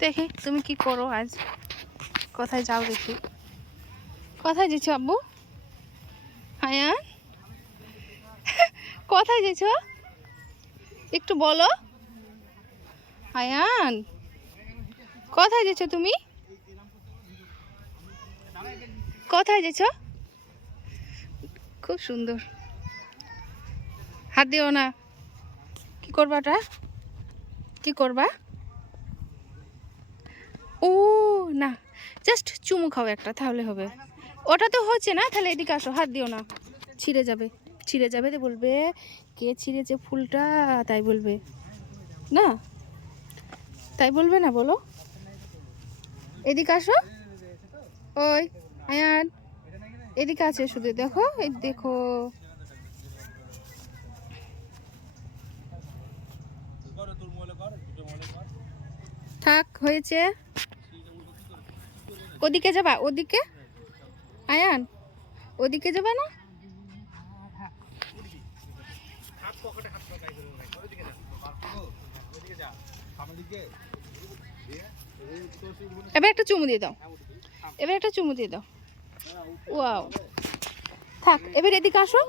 দেখি তুমি কি করো আজ, কোথায় যাও দেখি। কোথায় যেছো আব্বু? আয়ান কোথায় যেছো একটু বলো। আয়ান কোথায় যেছো তুমি? কোথায় যেছো? খুব সুন্দর, হাত দিও না। কি করবা ওটা? কি করবা? ও না, জাস্ট চুমু খাও একটা, তাহলে হবে। ওটা তো হচ্ছে না, তাহলে এদিকে আসো, হাত দিও না, ছিঁড়ে যাবে। ছিঁড়ে যাবে তো বলবে কে ছিঁড়েছে ফুলটা, তাই বলবে না? তাই বলবে না, বলো। এদিকে আসো। ওই আয়ান, এদিকে আছে শুধু, দেখো এই দেখো। থাক, হয়েছে। ওদিকে যাবা? ওদিকে আয়ান, ওদিকে যাবা না? এবার একটা চুমু দিয়ে দাও, এবার একটা চুমু দিয়ে দাও। ওয়াও, থাক, এবার এদিকে আসো।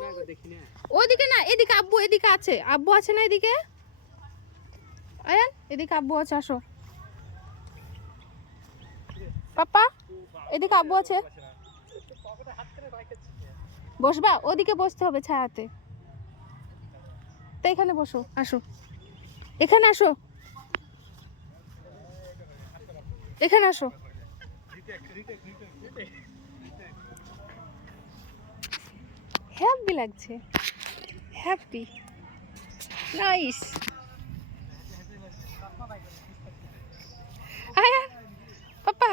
ওইদিকে না, এদিকে আব্বু, এদিকে আছে আব্বু, আছে না এদিকে? আয়ান এদিকে আব্বু আছে, আসো। পাপা এদিকে আব্বু আছে, বসবা? ওদিকে বসতে হবে ছায়াতে, তো এখানে বসো, আসো, এখানে আসো, এখানে আসো। হ্যাপি লাগছে, হ্যাপি, নাইস। আয়ান পাপা,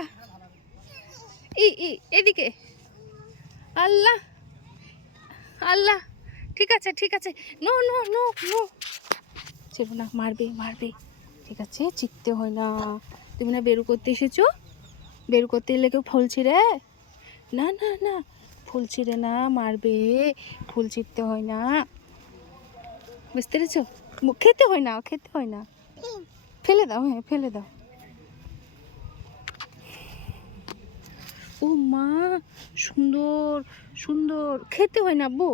এদিকে। আল্লাহ আল্লাহ, ঠিক আছে ঠিক আছে, নো নো নো নো, ছেড়ো না, মারবে মারবে। ঠিক আছে, চিকতে হয় না। তুমি না বেরু করতে এসেছো, বেরু করতে এলে কেউ ফুল ছিঁড়ে? না না না, ফুল ছিঁড়ে না, মারবে। ফুল ছিঁড়তে হয় না, বুঝতে পেরেছো? খেতে হয় না, খেতে হয় না, ফেলে দাও, হ্যাঁ ফেলে দাও। ও মা, সুন্দর সুন্দর, খেতে হয় না আব্বু।